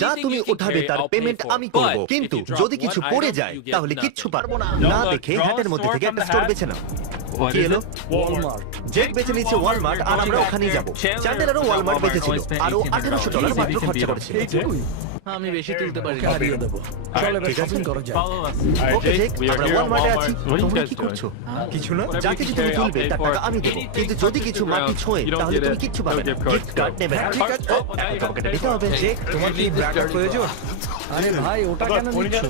যা তুমি ওঠাবে তার পেমেন্ট আমি করব, কিন্তু যদি কিছু পড়ে যায় তাহলে কিচ্ছু পারবো না। না দেখে হ্যাটের মধ্যে থেকে একটা স্টোর বেছে নাও। কি এলো? জেক বেছে নিচ্ছে ওয়ালমার্ট, আর আমরা ওখানেই যাব। চ্যান্ডেলারও ওয়ালমার্ট বেঁচেছিল, আর ও $1800 মাত্র খরচা করেছিল। আমি বেশি তুলতে পারি না। হারিয়ে দেবো। চল এবার ঠিক আছে। শপিং করা যাক। ওকে জেক, আমরা ওয়ালমার্টে আছি। তোমরা কি করছো? কিছু না। যা কিছু তুমি তুলবে তার টাকা আমি দেবো, কিন্তু যদি কিছু মাটি ছোঁয়ে তাহলে তুমি কিচ্ছু পাবে না। গিফট কার্ড নেবে না। ঠিক আছে। এখন তোমাকে এটা দিতে হবে। জেক, তোমার কি ব্যাকআপ প্রয়োজন? আরে ভাই ওটা কেন নিচ্ছ?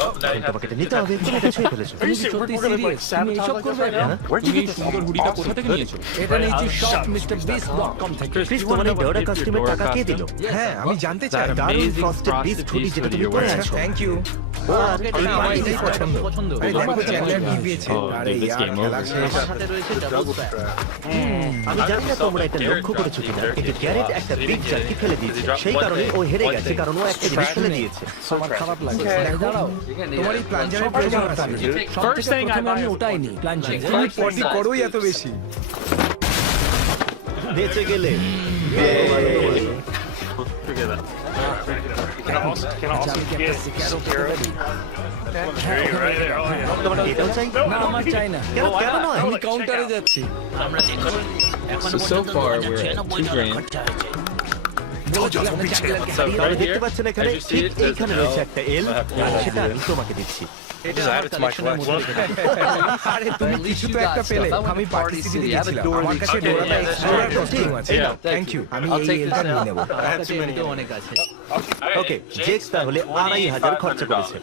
এখন তোমাকে এটা নিতে হবে, তুমি এটা ছুঁয়ে ফেলেছো। তুমি কি সত্যি সিরিয়াস? তুমি এইসব করবে এখন? তুমি এই সুন্দর হুডিটা কোথা থেকে নিয়েছো? এটা নিয়েছি shopmrbeast.com থেকে। ক্রিস, তোমার এই ডোরা কাস্টমের টাকা কে দিল? হ্যাঁ, আমি জানতে চাই। দারুণ ফ্রস্টেড বিস্ট হুডি যেটা তুমি পরে আছো। Thank you. আর এই আমার বাড়িটাই এটাই পছন্দ। পছন্দ। আরে দেখো চ্যান্ডলার কি পেয়েছে। আরে this ইয়ার game খেলা over. শেষ। আমার হাতে রয়েছে ডাবল স্ট্র্যাপ। আমি জানি না তোমরা এটা লক্ষ্য করেছো কিনা, কিন্তু গ্যারেট একটা বিগ জার্কি ফেলে দিয়েছে। সেই কারণে ও হেরে গেছে, কারণ ও একটা জিনিস ফেলে দিয়েছে। আমার খারাপ লাগে। দাঁড়াও। তোমার এই প্লাঞ্জারের প্রয়োজন আছে। সবথেকে প্রথমে আমি ওটাই নিই, প্লাঞ্জার। তুমি পটি করোই এত বেশি। বেঁচে গেলে। তোমার কি এটাও চাই? না আমার চাই না। কেন কেন নয়? আমি কাউন্টারে যাচ্ছি। আমরা দেখো এখন So far we're at $2,000. তাহলে দেখতে পাচ্ছেন এখানে ঠিক এইখানে রয়েছে একটা এল, আর সেটা আমি তোমাকে দিচ্ছি। আরে তুমি কিছু তো একটা পেলে। আমি পার্টি সিটি গিয়েছিলাম। আমার কাছে ডোরাটা এক্সট্রা কস্টিউম আছে। Thank you. আমি এই এলটা নিয়ে নেব। অনেক আছে। ওকে, জেক্স তাহলে 2500 খরচা করেছে।